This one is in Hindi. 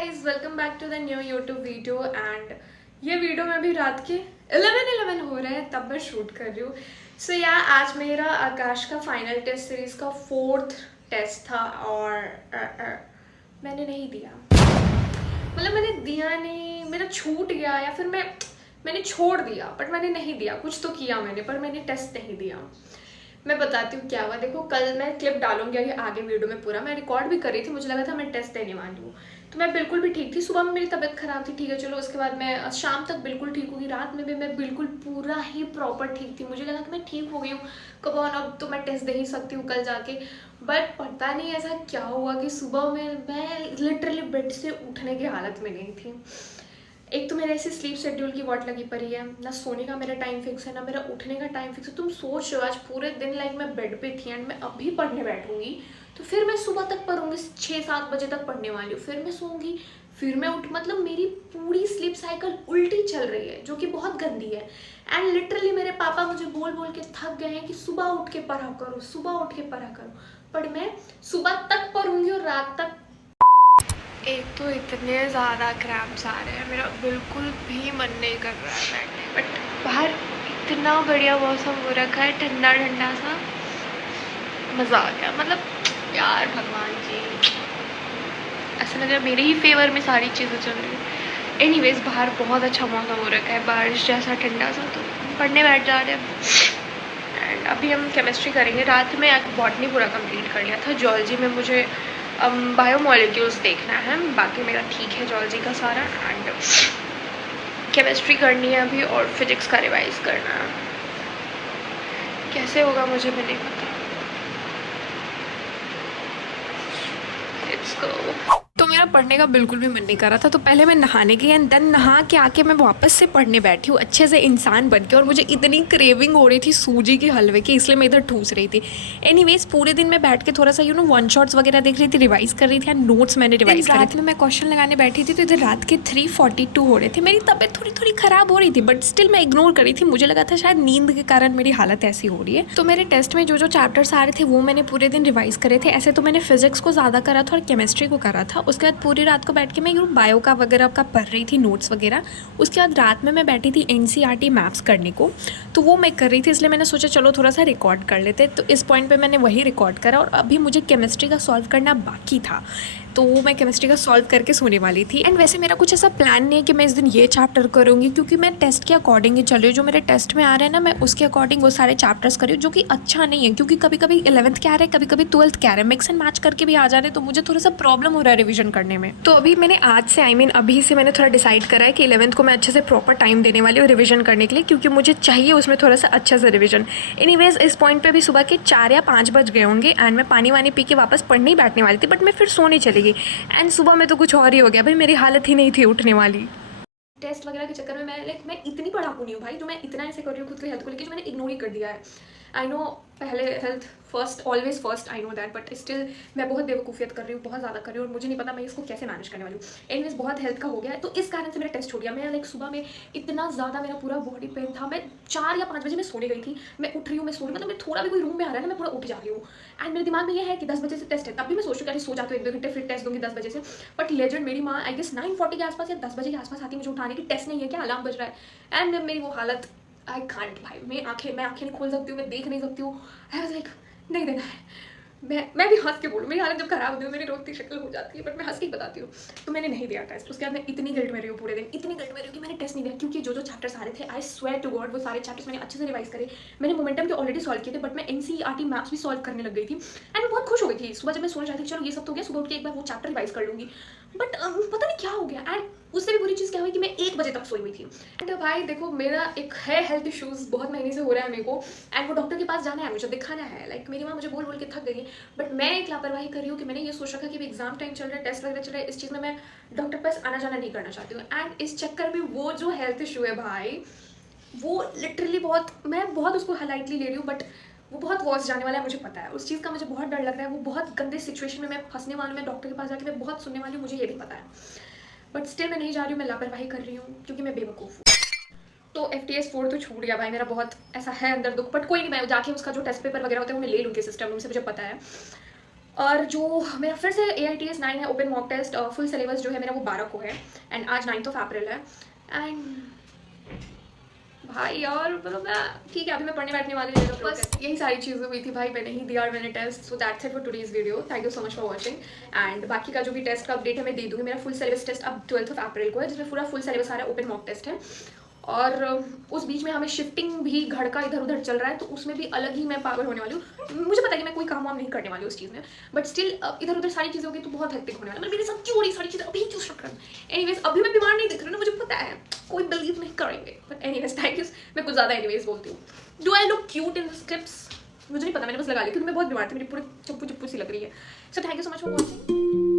Guys, welcome back to the new YouTube video. And ये वीडियो में भी रात के 11 हो रहे हैं तब मैं शूट कर रही हूँ। सो या आज मेरा आकाश का फाइनल टेस्ट सीरीज का 4th टेस्ट था और मैंने नहीं दिया। मतलब मैंने दिया नहीं, मेरा छूट गया या फिर मैंने छोड़ दिया, बट मैंने नहीं दिया। कुछ तो किया मैंने, पर मैंने टेस्ट नहीं दिया। मैं बताती हूँ क्या हुआ। देखो, कल मैं क्लिप डालूंगी आगे वीडियो में पूरा। मैं रिकॉर्ड भी कर रही थी, मुझे लगा था मैं टेस्ट देने वाली हूँ, तो मैं बिल्कुल भी ठीक थी। सुबह में मेरी तबीयत खराब थी, ठीक है चलो, उसके बाद मैं शाम तक बिल्कुल ठीक होगी। रात में भी मैं बिल्कुल पूरा ही प्रॉपर ठीक थी। मुझे लगा कि मैं ठीक हो गई हूँ, कब ऑन अब तो मैं टेस्ट दे ही सकती हूँ कल जाके। बट पता नहीं ऐसा क्या हुआ कि सुबह में मैं लिटरली बेड से उठने की हालत में नहीं थी। एक तो मेरे ऐसे स्लीप शेड्यूल की वाट लगी पड़ी है, ना सोने का मेरा टाइम फिक्स है, ना मेरा उठने का टाइम फिक्स है। तुम सोच रहे हो आज पूरे दिन लाइक मैं बेड पे थी एंड मैं अभी पढ़ने बैठूंगी तो फिर मैं सुबह तक पढ़ूंगी, 6-7 बजे तक पढ़ने वाली हूँ, फिर मैं सोऊंगी, फिर मैं उठ, मतलब मेरी पूरी स्लीप साइकिल उल्टी चल रही है, जो कि बहुत गंदी है। एंड लिटरली मेरे पापा मुझे बोल बोल के थक गए हैं कि सुबह उठ के पढ़ा करो, सुबह उठ के पढ़ा करो। पर मैं सुबह तक पढ़ूंगी और रात तक। एक तो इतने ज़्यादा क्रैम्प्स आ रहे हैं, मेरा बिल्कुल भी मन नहीं कर रहा है बैठने, बट बाहर इतना बढ़िया मौसम हो रखा है, ठंडा ठंडा सा, मज़ा आ गया। मतलब यार भगवान जी, ऐसा लग रहा है मेरे ही फेवर में सारी चीज़ें चल रही हैं। एनीवेज बाहर बहुत अच्छा मौसम हो रखा है, बारिश जैसा ठंडा सा, तो पढ़ने बैठ जा रहे हैं। एंड अभी हम केमिस्ट्री करेंगे। रात में बॉटनी पूरा कंप्लीट कर लिया था। जूलॉजी में मुझे बायोमोलिक्यूल्स देखना है, बाकी मेरा ठीक है जूलॉजी का सारा। एंड केमिस्ट्री करनी है अभी और फिजिक्स का रिवाइज करना है। कैसे होगा मुझे भी नहीं पता। Let's go. तो मेरा पढ़ने का बिल्कुल भी मन नहीं कर रहा था, तो पहले मैं नहाने गई एंड देन नहा के आके मैं वापस से पढ़ने बैठी हूँ अच्छे से इंसान बन के। और मुझे इतनी क्रेविंग हो रही थी सूजी के हलवे की, इसलिए मैं इधर ठूस रही थी। एनीवेज पूरे दिन मैं बैठ के थोड़ा सा वन शॉट्स वगैरह देख रही थी, रिवाइज कर रही थी एंड नोट्स मैंने रिवाइज कर रात में मैं क्वेश्चन लगाने बैठी थी, तो इधर रात के 3:42 हो रहे थे। मेरी तबीयत थोड़ी थोड़ी खराब हो रही थी, बट स्टिल मैं इग्नोर कर रही थी। मुझे लगा था शायद नींद के कारण मेरी हालत ऐसी हो रही है। तो मेरे टेस्ट में जो जो चैप्टर्स आ रहे थे वो मैंने पूरे दिन रिवाइज करे थे। ऐसे तो मैंने फिजिक्स को ज़्यादा करा था और केमिस्ट्री को करा था। उसके बाद पूरी रात को बैठ के मैं बायो का वगैरह का पढ़ रही थी, नोट्स वगैरह। उसके बाद रात में मैं बैठी थी एनसीईआरटी मैप्स करने को, तो वो मैं कर रही थी, इसलिए मैंने सोचा चलो थोड़ा सा रिकॉर्ड कर लेते। तो इस पॉइंट पे मैंने वही रिकॉर्ड करा और अभी मुझे केमिस्ट्री का सॉल्व करना बाकी था, तो वो मैं केमिस्ट्री का सॉल्व करके सोने वाली थी। एंड वैसे मेरा कुछ ऐसा प्लान नहीं है कि मैं इस दिन ये चैप्टर करूँगी, क्योंकि मैं टेस्ट के अकॉर्डिंग ही चल रही हूँ। जो मेरे टेस्ट में आ रहे हैं ना, मैं उसके अकॉर्डिंग वो सारे चैप्टर्स कर रही हूँ, जो कि अच्छा नहीं है, क्योंकि कभी कभी 11th के आ रहे हैं, कभी कभी 12th के आ रहे हैं, मिक्स एंड मैच करके भी आ जा रहे हैं, तो मुझे थोड़ा सा प्रॉब्लम हो रहा है रिविजन करने में। तो अभी मैंने आज से अभी से मैंने थोड़ा डिसाइड करा है कि 11th को मैं अच्छे से प्रॉपर टाइम देने वाली हूँ रिविजन करने के लिए, क्योंकि मुझे चाहिए उसमें थोड़ा सा अच्छा से रिविजन। एनीवेज इस पॉइंट पे भी सुबह के 4 या 5 बज गए होंगे एंड मैं पानी वानी पी के वापस पढ़ने ही बैठने वाली थी, बट मैं फिर सोने चली गई। एंड सुबह में तो कुछ और ही हो गया भाई, मेरी हालत ही नहीं थी उठने वाली। टेस्ट वगैरह के चक्कर में मैं इतनी पढ़ाकू नहीं हूँ भाई, जो मैं इतना ऐसे कर रही हूँ खुद की हेल्थ को लेकर, जो मैंने इग्नोर ही कर दिया है। आई नो पहले health first, always first, I know that, but still मैं बहुत बेवकूफ़ियत कर रही हूँ, बहुत ज़्यादा कर रही हूँ, और मुझे नहीं पता मैं इसको कैसे मैनेज करने वाली हूँ। एनीवेज बहुत हेल्थ का हो गया है, तो इस कारण से मेरा टेस्ट छूट गया। मैं सुबह में इतना ज़्यादा मेरा पूरा बॉडी पेन था, मैं 4 या 5 बजे मैं सोने गई थी, मैं उठ रही हूँ, मैं सो रही, मतलब मैं थोड़ा भी कोई रूम में आ रहा है ना, मैं पूरा उठ जा रही हूँ। एंड मेरे दिमाग में ये है कि 10 बजे से टेस्ट है, तब भी मैं सोच रही हूँ कि सो जाती हूँ 1-2 घंटे, फिर टेस्ट दूंगी 10 बजे से। बट लेजेंड मेरी माँ आई गेस 9:40 के आसपास या 10 बजे के आसपास आती है मुझे उठाने की, टेस्ट नहीं है क्या, अलार्म बज रहा है। एंड मेरी वो हालत, आई कांट भाई, मैं आंखें नहीं खोल सकती हूँ, मैं देख नहीं सकती हूँ। आई वाज लाइक नहीं देना है। मैं भी हंस के बोलूँ, मेरी हालत जब खराब होती है मेरी रोती शक्ल हो जाती है, बट मैं हंस के ही बताती हूँ। तो मैंने नहीं दिया टेस्ट। उसके बाद मैं इतनी गिल्ट में रही हूँ पूरे दिन, इतनी गिल्ट में रही हूँ कि मैंने टेस्ट नहीं दिया, क्योंकि जो जो चैप्टर्स आ रहे थे, आई स्वेयर टू गॉड वो सारे चैप्टर्स मैंने अच्छे से रिवाइज करे। मैंने मोमेंटम के ऑलरेडी सॉल्व किए थे, बट मैं एनसीईआरटी मैप्स भी सॉल्व करने लग गई थी। एंड मैं बहुत खुश हो गई थी। सुबह जब मैं सोच रही थी चलो ये सब तो हो गया, सुबह उठ के एक बार वो चैप्टर रिवाइज कर लूँगी, बट पता नहीं क्या हो गया। एंड उससे भी बुरी चीज़ क्या हुई कि मैं 1 बजे तक सोई हुई थी। एंड भाई देखो, मेरा एक है हेल्थ इशूज़, बहुत महीने से हो रहा है मेरे को, एंड वो डॉक्टर के पास जाना है, मुझे दिखाना है। लाइक मेरी माँ मुझे बोल बोल के थक गई, बट मैं एक लापरवाही कर रही हूँ कि मैंने ये सोच रखा कि एग्जाम टाइम चल रहा है, टेस्ट वगैरह चल रहा है, इस चीज़ में मैं डॉक्टर के पास आना जाना नहीं करना चाहती हूँ। एंड इस चक्कर में वो जो हेल्थ इशू है भाई, वो लिटरली बहुत, मैं बहुत उसको हाईलाइटली ले रही हूँ, बट वो बहुत वर्स जाने वाला है, मुझे पता है। उस चीज़ का मुझे बहुत डर लग रहा है, वो बहुत गंदे सिचुएशन में मैं फंसने वाली हूँ, मैं डॉक्टर के पास जाके मैं बहुत सुनने वाली हूँ, मुझे ये भी पता है। बट स्टिल मैं नहीं जा रही हूँ, मैं लापरवाही कर रही हूँ क्योंकि मैं बेवकूफ़ हूँ। तो FTS 4 तो छूट गया भाई मेरा, बहुत ऐसा है अंदर दुख, बट कोई नहीं, मैं जाके उसका जो टेस्ट पेपर वगैरह होता है वो मैं ले लूँगी सिस्टम रूम से, मुझे पता है। और जो मेरा फिर से AITS 9 है open mock test, full syllabus जो है मेरा वो 12 को है एंड आज 9th अप्रैल है। एंड भाई यार मतलब मैं ठीक है, अभी मैं पढ़ने बैठने वाली हूँ, बस यही सारी चीज़ें हुई थी भाई, मैंने ही दिया और मैंने test. So that's it for today's video, thank you so much for watching. And बाकी का जो भी टेस्ट का अपडेट है मैं दे दूँगी। मेरा फुल सिलेबस टेस्ट अब 12th अप्रैल को है, जिसमें पूरा फुल सिलेबस आ रहा है, ओपन मॉक टेस्ट है। और उस बीच में हमें शिफ्टिंग भी घर का इधर उधर चल रहा है, तो उसमें भी अलग ही मैं पागल होने वाली हूँ। मुझे पता है कि मैं कोई काम वाम नहीं करने वाली हूँ उस चीज़ में, बट स्टिल इधर उधर सारी चीज़ें होगी तो बहुत हेक्टिक होने वाला है। मेरे साथ क्यों हो रही सारी चीज़ें अभी क्यों स्टार्ट करूँ। एनीवेज अभी मैं बीमार नहीं दिख रही ना, मुझे पता है कोई बिलीव नहीं करेंगे, बट एनीवेज थैंक यू। मैं कुछ ज़्यादा एनीवेज बोलती हूँ। Do I look cute in the clips? मुझे नहीं पता, मैंने बस लगा लिया क्योंकि मैं बहुत बीमार थी, मेरी पूरी चप्पू चप्पू सी लग रही है। So thank you so much for watching.